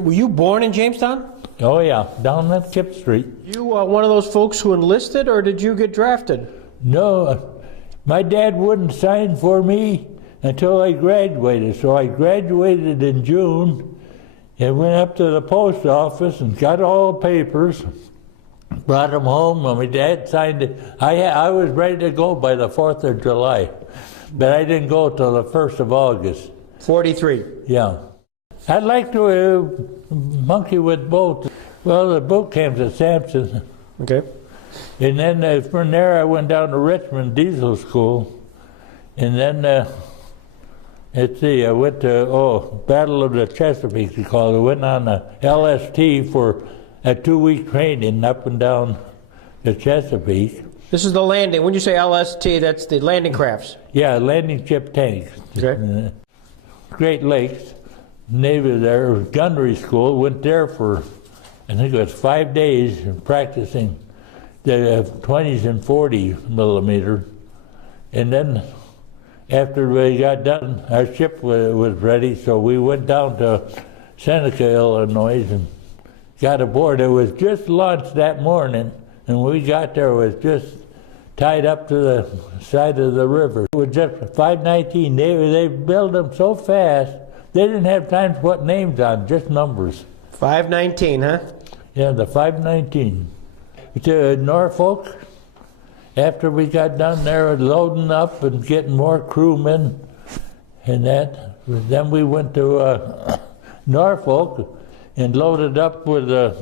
Were you born in Jamestown? Oh yeah, down at Kip Street. You one of those folks who enlisted, or did you get drafted? No, my dad wouldn't sign for me until I graduated. So I graduated in June and went up to the post office and got all the papers, brought them home, and my dad signed it. I was ready to go by the 4th of July, but I didn't go till the 1st of August. 43. Yeah. I'd like to monkey with both. Well, the boot camp's at Sampson. Okay. And then from there I went down to Richmond Diesel School. And then, let's see, I went to, Battle of the Chesapeake, they call it. I went on a LST for a 2-week training up and down the Chesapeake. This is the landing. When you say LST, that's the landing crafts. Yeah, landing ship tanks. Okay. Great Lakes. Navy there, gunnery school, went there for, I think it was 5 days practicing the 20s and 40 millimeter. And then after we got done, our ship was ready, so we went down to Seneca, Illinois, and got aboard. It was just launched that morning, and when we got there, it was just tied up to the side of the river. It was just 519. They built them so fast, they didn't have time to put names on, just numbers. 519, huh? Yeah, the 519. To Norfolk, after we got done there loading up and getting more crewmen and that, then we went to Norfolk and loaded up with a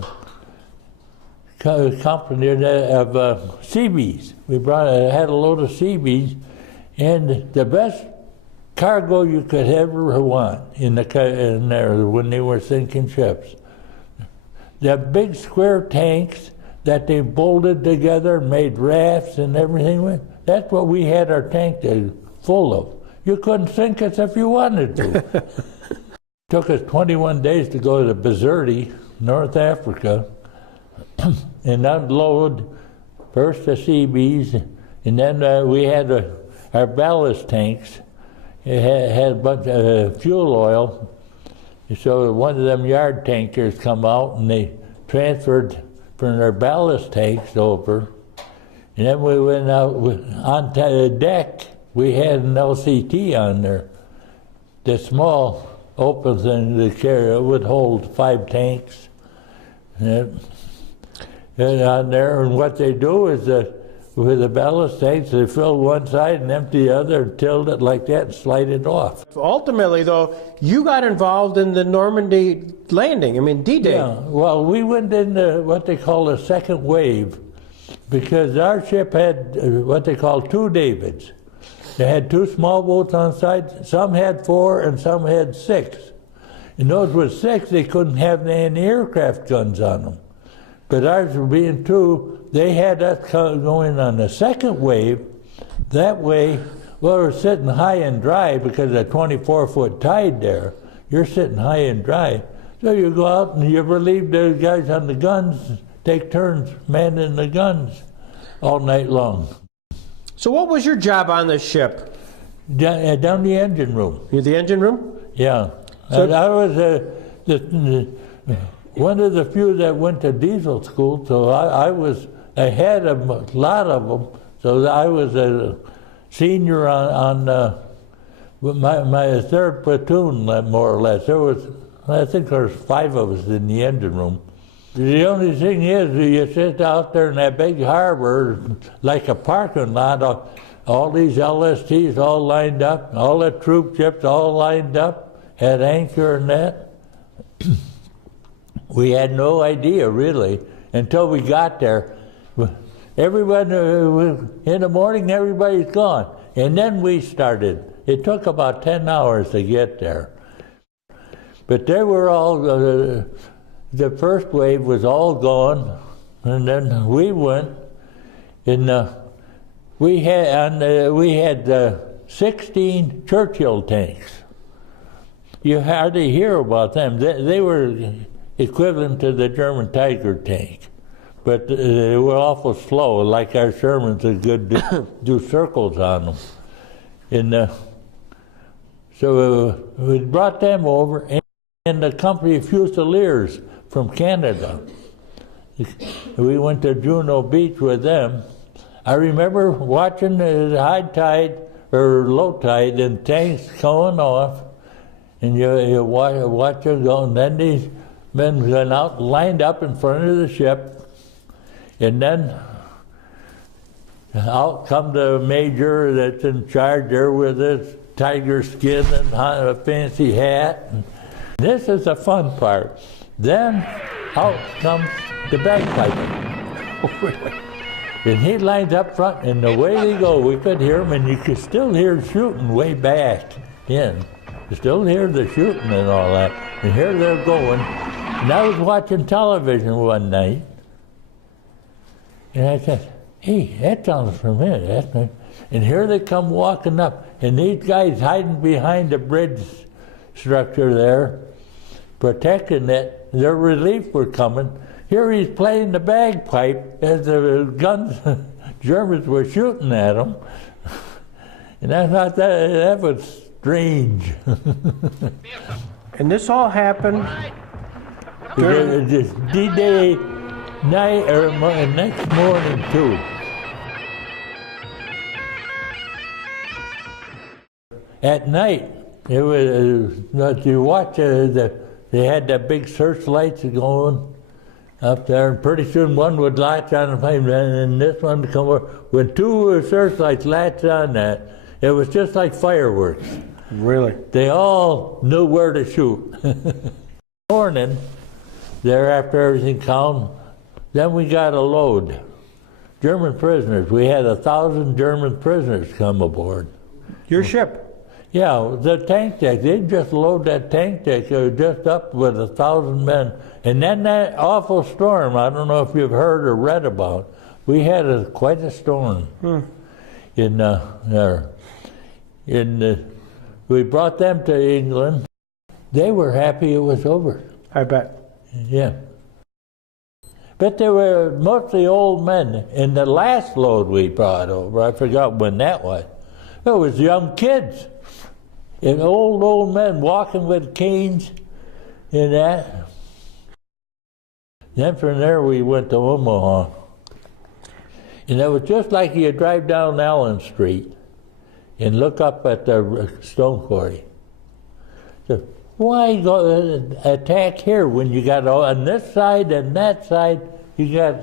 company of Seabees. We had a load of Seabees, and the best cargo you could ever want in there when they were sinking ships. The big square tanks that they bolted together and made rafts and everything with, that's what we had our tank full of. You couldn't sink us if you wanted to. Took us 21 days to go to Bizerte, North Africa, and unload first the Seabees, and then we had our ballast tanks. It had a bunch of fuel oil, so one of them yard tankers come out and they transferred from their ballast tanks over, and then we went out on the deck. We had an LCT on there, the small open thing to carry. It would hold 5 tanks, and on there. And what they do is with the ballast tanks, they fill one side and empty the other, and tilt it like that and slide it off. Ultimately, though, you got involved in the Normandy landing, I mean, D-Day. Yeah, well, we went in what they call the second wave, because our ship had what they call 2 Davids. They had 2 small boats on side. Some had 4 and some had 6. And those with 6, they couldn't have any aircraft guns on them. But ours being 2, they had us going on the second wave. That way, well, we're sitting high and dry because of the 24-foot tide there. You're sitting high and dry. So you go out and you relieve the guys on the guns, take turns manning the guns all night long. So what was your job on this ship? Down the engine room. You the engine room? Yeah. So I was one of the few that went to diesel school, so I was ahead of a lot of them. So I was a senior on my 3rd platoon, more or less. I think there was 5 of us in the engine room. The only thing is, you sit out there in that big harbor, like a parking lot, all these LSTs all lined up, all the troop ships all lined up, had anchor and that. We had no idea, really, until we got there. Everyone, in the morning, everybody's gone. And then we started. It took about 10 hours to get there. But they were all, the first wave was all gone, and then we went, and we had 16 Churchill tanks. You hardly hear about them. They were equivalent to the German Tiger tank, but they were awful slow, like our Shermans that could do circles on them. And so we brought them over. and the company of Fusiliers from Canada. We went to Juno Beach with them. I remember watching the high tide or low tide and tanks going off, and you watch them go, and then these men went out, lined up in front of the ship, and then out come the major that's in charge there with his tiger skin and a fancy hat. And this is the fun part. Then out comes the bagpiper. Oh, really? And he lines up front, and the way they go, we could hear him, and you could still hear shooting way back in. You still hear the shooting and all that. And here they're going. And I was watching television one night, and I said, hey, that sounds familiar. That's nice. And here they come walking up, and these guys hiding behind the bridge structure there, protecting it. Their relief were coming. Here he's playing the bagpipe as the guns, Germans were shooting at him. And I thought that was strange. And this all happened during This D-Day night or next morning too. At night, it was you watch they had that big searchlights going up there, and pretty soon one would latch on the flame, and this one would come over. When two searchlights latched on that, it was just like fireworks. Really? They all knew where to shoot. Morning, there after everything calmed, then we got a load. German prisoners. We had 1,000 German prisoners come aboard. Your ship? Yeah, the tank deck, they'd just load that tank deck, just up with 1,000 men. And then that awful storm, I don't know if you've heard or read about, we had quite a storm in there. We brought them to England. They were happy it was over. I bet. Yeah. But they were mostly old men. In the last load we brought over, I forgot when that was, it was young kids. And old men walking with canes and that. Then from there we went to Omaha. And it was just like you drive down Allen Street and look up at the stone quarry. So why go attack here when you got on this side and that side, you got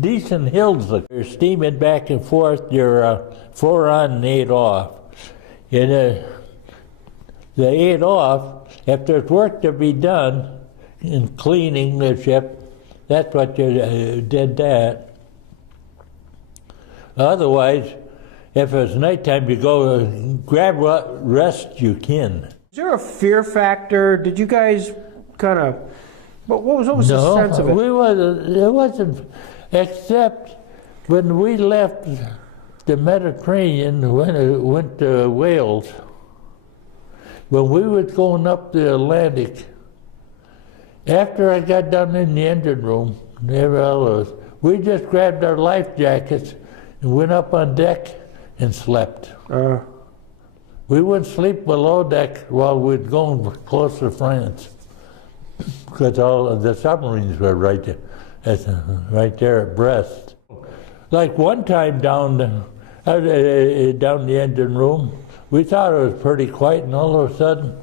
decent hills. You're steaming back and forth, you're 4 on and 8 off. And the 8 off, if there's work to be done in cleaning the ship, that's what you did that. Otherwise, if it's nighttime, you go grab what rest you can. Is there a fear factor? Did you guys kind of, what was the sense of it? It wasn't, except when we left the Mediterranean, when it went to Wales, when we was going up the Atlantic, after I got done in the engine room, we just grabbed our life jackets and went up on deck and slept. We wouldn't sleep below deck while we'd going close to France, because all of the submarines were right there at Brest. Like one time down the engine room, we thought it was pretty quiet, and all of a sudden,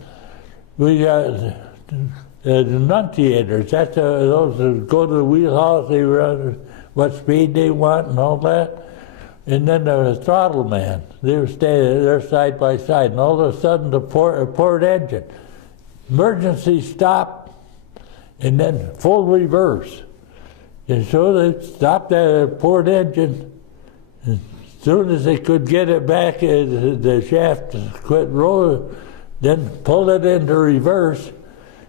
we got the enunciators. That's those that go to the wheelhouse, they run what speed they want and all that. And then the throttle man, they were standing there side by side, and all of a sudden the port engine, emergency stop, and then full reverse. And so they stopped that port engine. As soon as they could get it back, the shaft quit rolling, then pull it into reverse,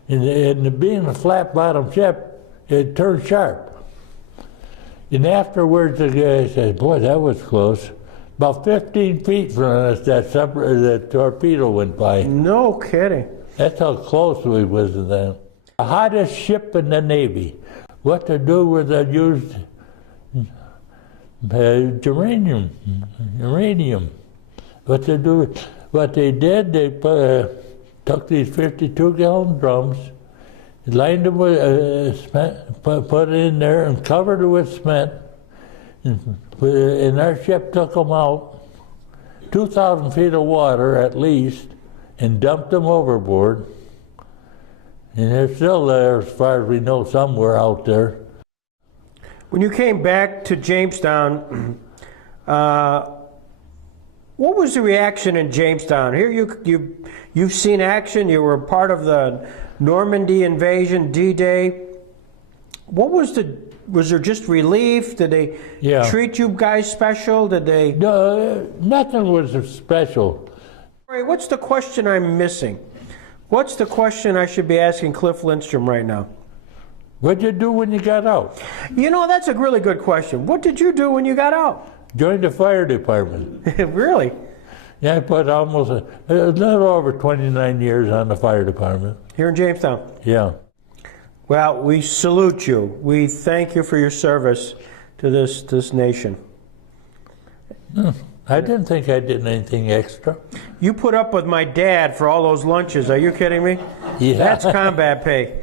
and being a flat bottom ship, it turned sharp. And afterwards, the guy said, boy, that was close. About 15 feet from us, the torpedo went by. No kidding. That's how close we was to them. The hottest ship in the Navy. What to do with the used uranium. What to do? What they did, they took these 52-gallon drums, lined them with cement, put it in there and covered it with cement, and our ship took them out, 2,000 feet of water at least, and dumped them overboard. And they're still there, as far as we know, somewhere out there. When you came back to Jamestown, what was the reaction in Jamestown? Here you've seen action. You were part of the Normandy invasion, D-Day. What was there just relief? Did they treat you guys special? Did they? No, nothing was special. All right, what's the question I'm missing? What's the question I should be asking Cliff Lindstrom right now? What'd you do when you got out? You know, that's a really good question. What did you do when you got out? Joined the fire department. Really? Yeah, I put almost a little over 29 years on the fire department. Here in Jamestown? Yeah. Well, we salute you. We thank you for your service to this nation. I didn't think I did anything extra. You put up with my dad for all those lunches. Are you kidding me? Yeah. That's combat pay.